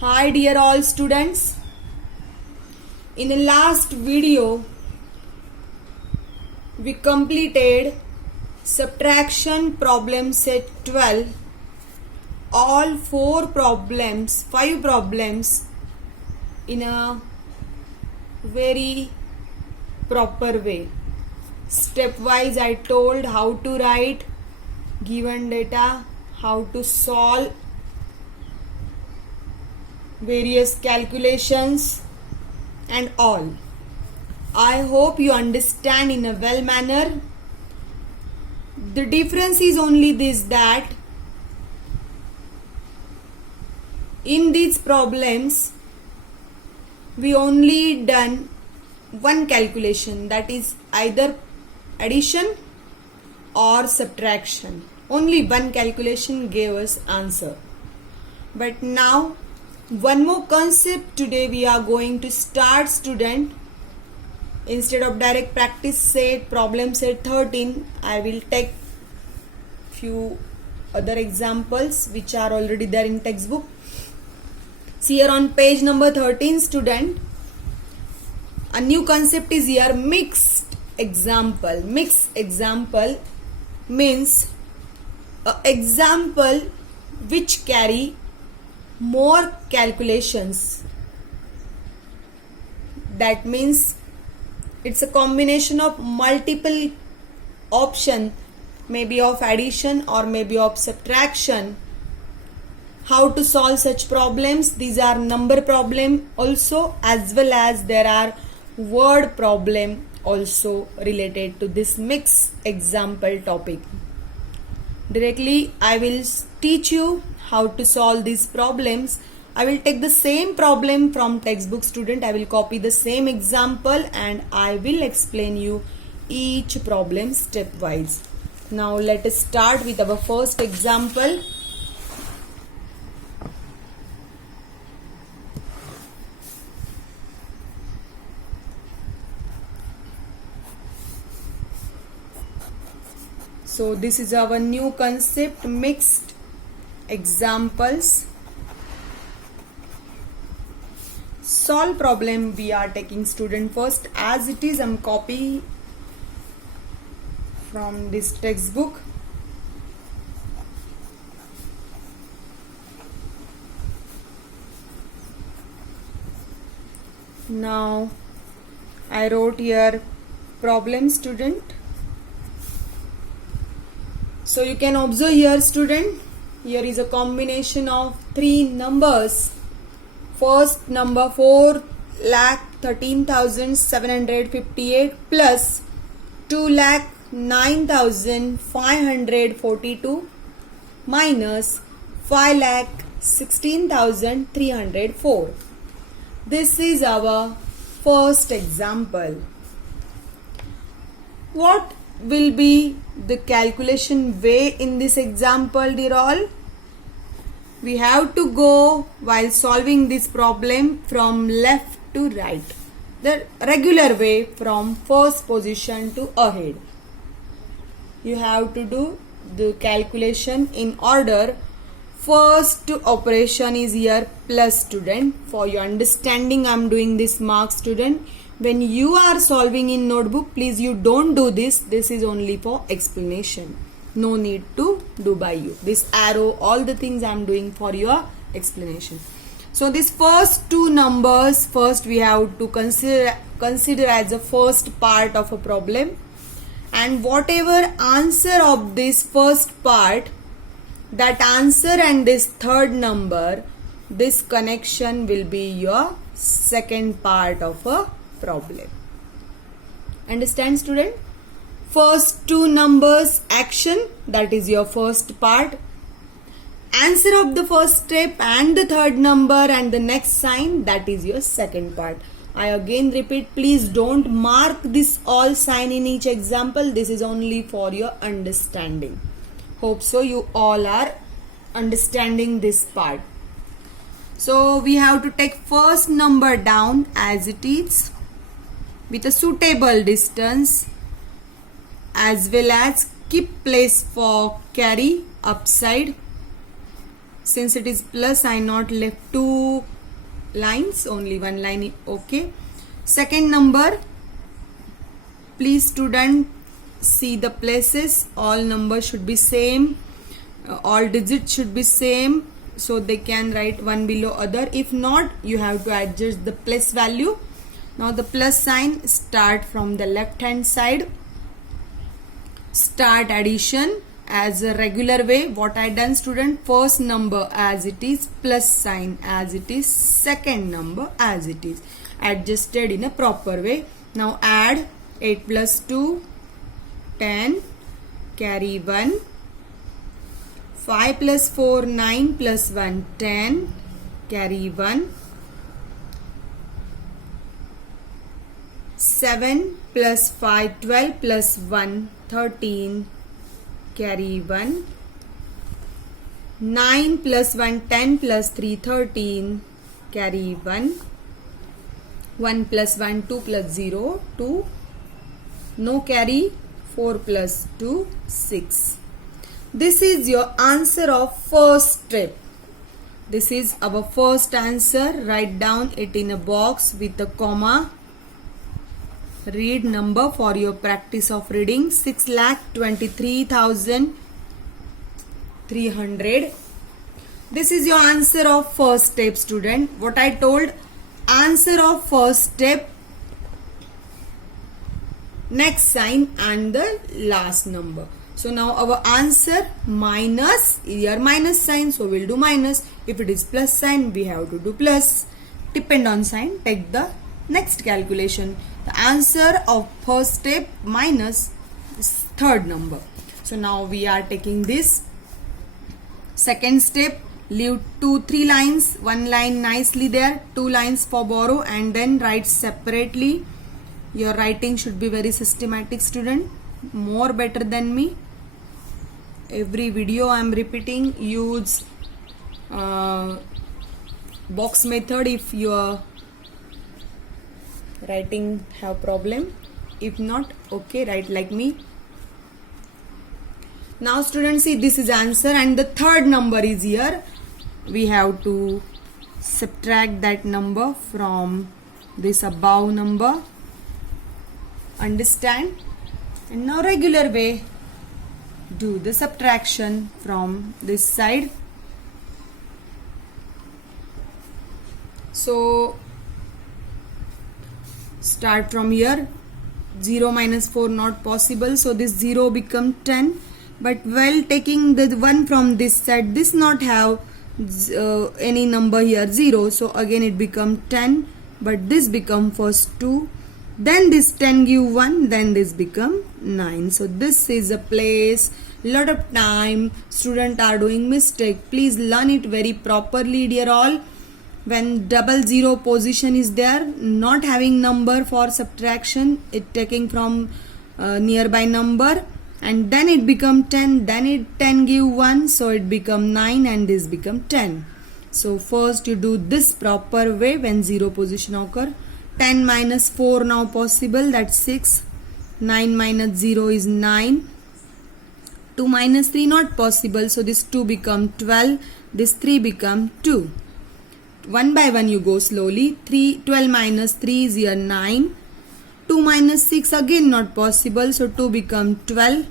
Hi dear all students. In the last video we completed subtraction problem set 12, all 5 problems in a very proper way. Stepwise I told how to write given data, how to solve various calculations and all. I hope you understand in a well manner. The difference is only this, that in these problems we only done one calculation, that is either addition or subtraction. Only one calculation gave us answer. But now one more concept today we are going to start, student. Instead of direct practice set, problem set 13, I will take few other examples which are already there in textbook. See here on page number 13, student, a new concept is here, mixed example. Mixed example means an example which carry more calculations. That means it's a combination of multiple option, maybe of addition or maybe of subtraction. How to solve such problems? These are number problem also, as well as there are word problem also related to this mixed example topic. Directly I will teach you how to solve these problems. I will take the same problem from textbook, student. I will copy the same example and I will explain you each problem stepwise. Now let us start with our first example. So this is our new concept, mixed examples. Solve problem we are taking, student. First as it is, I'm copy from this textbook. Now I wrote here problem, student. So you can observe here, student, here is a combination of three numbers. First number 4,13,758 plus 2,09,542 minus 5,16,304. This is our first example. What will be the calculation way in this example, dear all? We have to go while solving this problem from left to right, the regular way, from first position to ahead. You have to do the calculation in order. First operation is here plus, student. For your understanding I am doing this mark, student. When you are solving in notebook, please you don't do this. This is only for explanation. No need to do by you. This arrow, all the things I am doing for your explanation. So this first two numbers, first we have to consider as the first part of a problem. And whatever answer of this first part, that answer and this third number, this connection will be your second part of a problem. Understand, student? First two numbers action, that is your first part. Answer of the first step and the third number and the next sign, that is your second part. I again repeat, please don't mark this all sign in each example. This is only for your understanding. Hope so you all are understanding this part. So we have to take first number down as it is with a suitable distance, as well as keep place for carry upside. since it is plus, I not left two lines, only one line. Okay. Second number, please student see the places, all numbers should be same, all digits should be same, so they can write one below other. If not, you have to adjust the plus value. Now the plus sign, start from the left hand side, start addition as a regular way. What I done student, first number as it is, plus sign as it is, second number as it is, adjusted in a proper way. Now add 8 plus 2, 10, carry 1, 5 plus 4, 9 plus 1, 10, carry 1, 7 plus 5, 12 plus 1, 13, carry 1, 9 plus 1, 10 plus 3, 13, carry 1, 1 plus 1, 2 plus 0, 2, no carry, 4 plus 2, 6. This is your answer of first step. This is our first answer. Write down it in a box with a comma. Read number for your practice of reading. 6,23,300. This is your answer of first step, student. What I told, answer of first step, next sign and the last number. So now our answer minus, here minus sign, so we'll do minus. If it is plus sign, we have to do plus. Depend on sign, take the next calculation. The answer of first step minus third number. So now we are taking this second step. Leave 2-3 lines, one line nicely there, 2 lines for borrow, and then write separately. Your writing should be very systematic, student, more better than me. Every video I am repeating, use box method if your writing have problem. If not, okay, write like me. Now students, see, this is answer and the third number is here. We have to subtract that number from this above number. Understand? And now regular way, do the subtraction from this side. So start from here. 0 minus 4 not possible, so this 0 become 10. But while taking the 1 from this side, this not have any number here, 0, so again it become 10. But this become first 2, then this 10 give 1, then this become 9. So this is a place, lot of time student are doing mistake. Please learn it very properly, dear all. When 00 position is there, not having number for subtraction, it taking from nearby number, and then it become 10, then it 10 give 1, so it become 9 and this become 10. So first you do this proper way when 0 position occur. 10 minus 4 now possible, that's 6. 9 minus 0 is 9. 2 minus 3 not possible, so this 2 become 12. This 3 become 2. One by one you go slowly. 12 minus 3 is here 9. 2 minus 6 again not possible, so 2 become 12.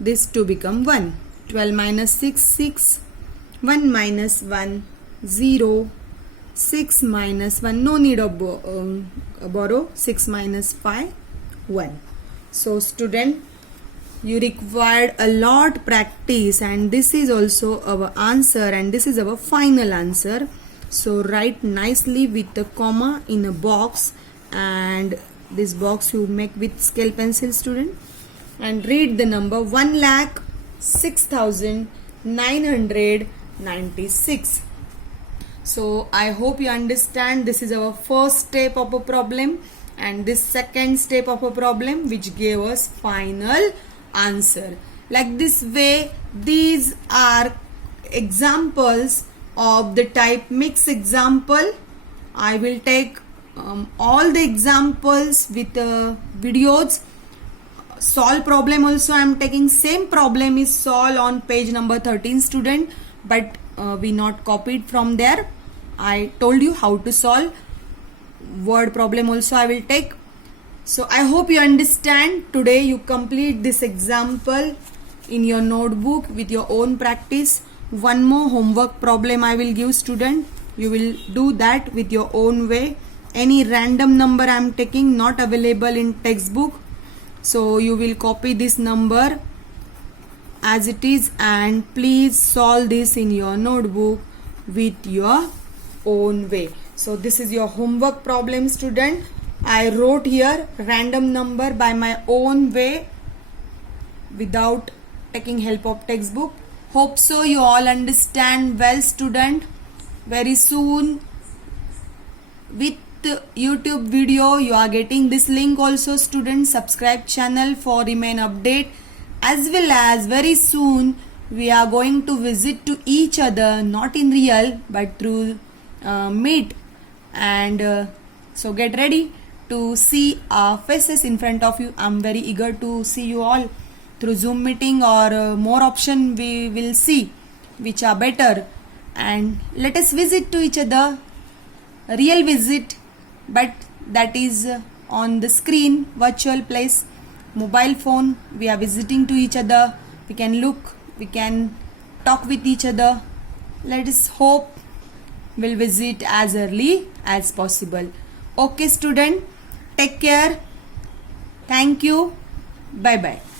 This 2 become 1. 12 minus 6, 6. 1 minus 1, 0. 6 minus 1, no need of borrow. 6 minus 5, 1. So student, you required a lot practice, and this is also our answer, and this is our final answer. So write nicely with a comma in a box, and this box you make with scale pencil, student, and read the number 1,06,996. So I hope you understand. This is our first step of a problem, and this second step of a problem which gave us final answer. Like this way, these are examples of the type mix example. I will take all the examples with videos. Solve problem also I am taking. Same problem is solved on page number 13, student, but we not copied from there. I told you how to solve. Word problem also I will take. So I hope you understand. Today you complete this example in your notebook with your own practice. One more homework problem I will give student. You will do that with your own way. Any random number I am taking not available in textbook. So you will copy this number as it is and please solve this in your notebook with your own way. So this is your homework problem student. I wrote here random number by my own way without taking help of textbook. Hope so you all understand well student. Very soon with YouTube video you are getting this link also student. Subscribe channel for remain update, as well as very soon we are going to visit to each other, not in real but through Meet, and so get ready to see our faces in front of you. I'm very eager to see you all through Zoom meeting, or more option we will see which are better, and let us visit to each other, a real visit, but that is on the screen, virtual place, mobile phone. We are visiting to each other. We can look, we can talk with each other. Let us hope we'll visit as early as possible. Okay student, take care. Thank you. Bye bye.